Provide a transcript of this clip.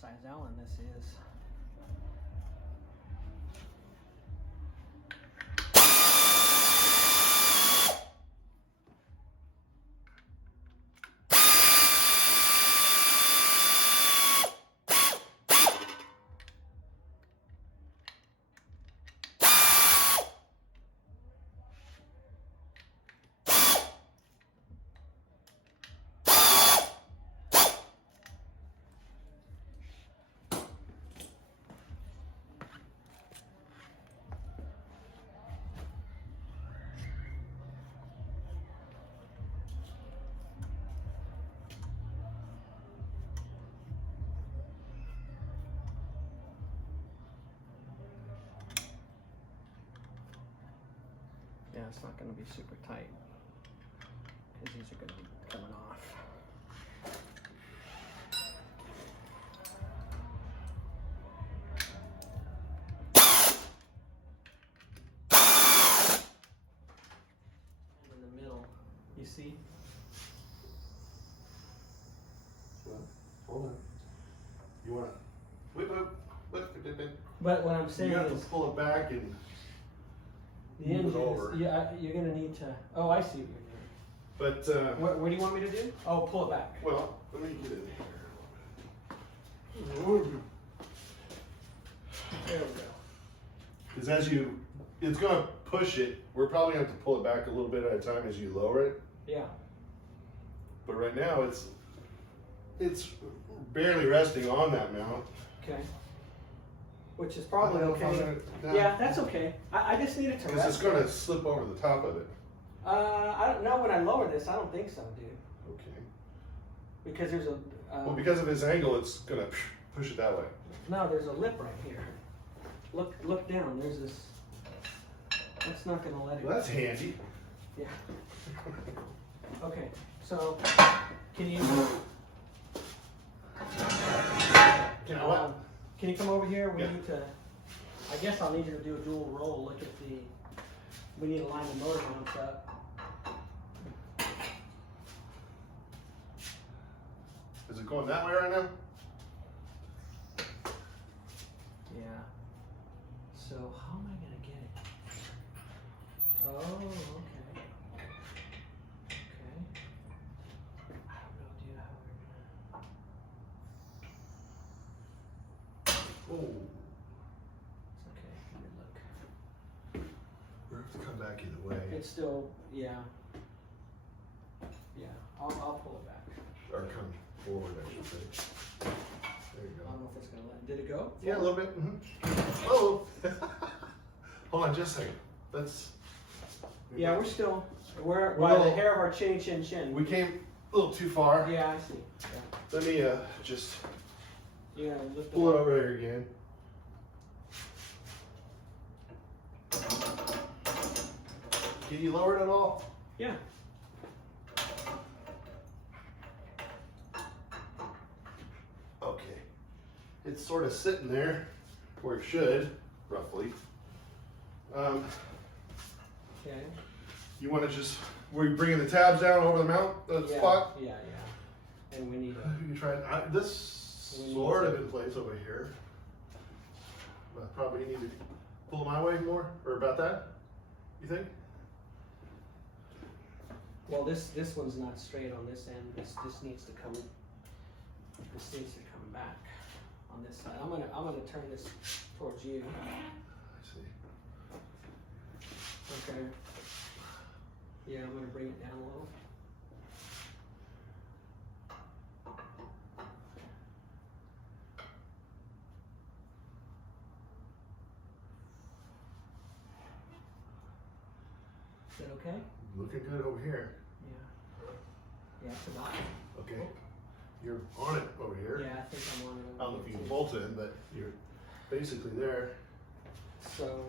size Allen this is. Yeah, it's not going to be super tight because these are going to be coming off. In the middle, you see? Well, hold on. You want to whip. But what I'm saying you have is, to pull it back and the engine is, yeah, you're going to need to, oh, I see what you're doing. But, What do you want me to do? Oh, pull it back. well, let me get in here. There we go. Because it's going to push it. We're probably going to have to pull it back a little bit at a time as you lower it. Yeah. But right now it's barely resting on that mount. Okay. Which is probably I don't know if okay. I'm gonna- Yeah, that's okay. I just need it to Because rest. it's going to slip over the top of it. I don't know when I lower this. I don't think so, dude. Okay. Because there's a. Well, because of his angle, it's going to push it that way. No, there's a lip right here. Look down. There's this. That's not gonna let it. Well, that's handy. Yeah. Okay. So, can you? You know what? Can you come over here? We Yeah. need to. I guess I'll need you to do a dual roll. Look at the. We need to line the motor mounts up. Is it going that way right now? Yeah. So how am I gonna get it? Oh, okay. Okay. I don't know, dude, how we're gonna. Oh. It's okay. Good look. We're going to have to come back either way. It's still, yeah. Yeah. I'll pull it back. Or come forward, I should say. There you I go. don't know if it's gonna let. Did it go? Yeah, a little bit. Oh. Hold on just a second. Let's. Yeah, we're by Well, the hair of our chin. We came a little too far. Yeah, I see. Yeah. Let me just You're gonna lift pull it up. over there again. Can you lower it at all? Yeah. Okay. It's sort of sitting there where it should, roughly. Okay. You want to just, were you bringing the tabs down over the mount Yeah. spot? Yeah. And we need a. You can try it. This We need sort to- of in place over here. But probably need to pull my way more, or about that, you think? Well, this one's not straight on this end. This needs to come. This needs to come back on this side. I'm gonna turn this towards you. I see. Okay. Yeah, I'm gonna bring it down a little. Is that okay? Looking good over here. Yeah. Yeah, it's about. Okay. You're on it over here. Yeah, I think I'm on it. I don't know if you too. can bolt in, but you're basically there. So